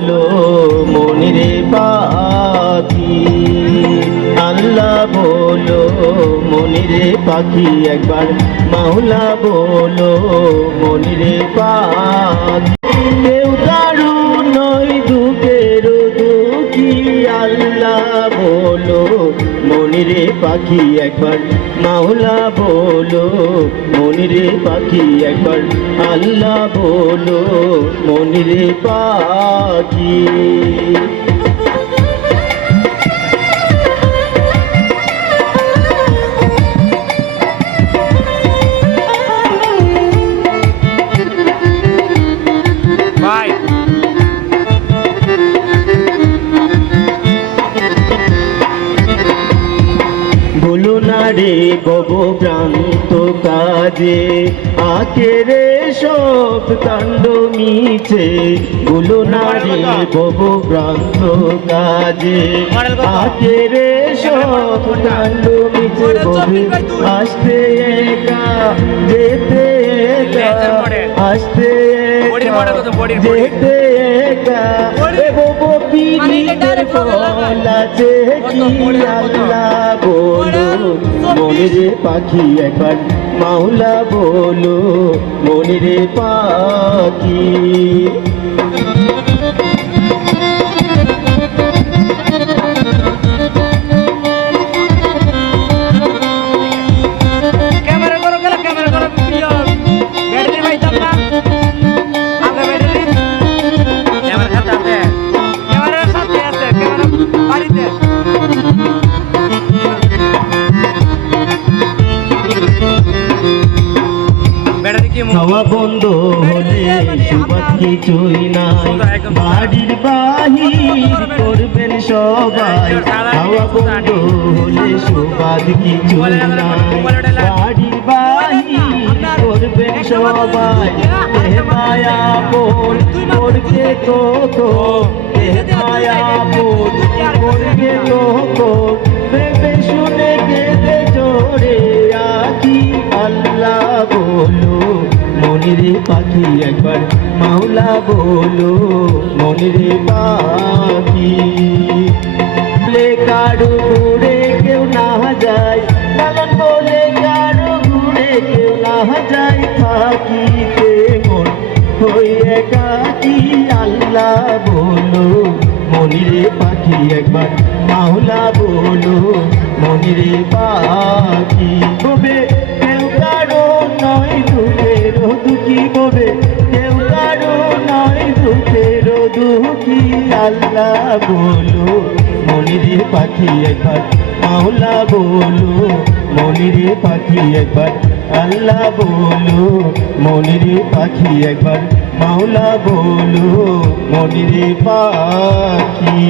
বলো মনিরে পাখি, আল্লাহ বলো মনিরে পাখি, একবার মাওলা বলো মনিরে পাখি। কেউ কারু নয় দুঃখের দুঃখী, আল্লাহ বলো মনিরে পাখি, একবার মাওলা বলো মনিরে পাখি, একবার আল্লাহ বলো মনিরে পাখি। ভুলো না রে ভবভ্রান্ত কাজে, আখেরে সব কাণ্ড মিছে। ভুলো না রে ভবভ্রান্ত কাজে, আখেরে সব কাণ্ড মিছে। ববে আসতে একা যেতে একা, আসতে একা যেতে একা। ববো পিড়িতের ফল আছে কি, আল্লাহ বলো মনিরে পাখি, একবার মাওলা বলো মনিরে পাখি। খাওয়া বন্ধ হলে সুবাদ কিছুই নাই, বাড়ির বাহির করবেন সবাই। খাওয়া বন্ধ হলে সুবাদ কিছুই নাই, বাড়ির বাহির করবেন সবাই। মায়া বোন করবে কত, মায়া বোন করবে কত, ভেবে শুনে কেঁদে জোরে আছি। আল্লাহ বলো মনিরে পাখি, একবার মাওলা বলো মনিরে পাখি। বলে কারো ঘুরে কেউ না যায়, লালন বলে কারো ঘুরে কেউ না যায়। থাকিতে মন হই একাকী, আল্লাহ বলো মনিরে পাখি, একবার মাওলা বলো মনিরে পাখি। ববে কেউ কারো নয় দুঃখের দুঃখী, ববে কেউ কারো নয় দুঃখের দুঃখী, আল্লাহ বলো মনিরে পাখি, একবার মাওলা বলো মনিরে পাখি, একবার আল্লাহ বলো মনিরে পাখি, একবার মাওলা বলো মনিরে পাখি।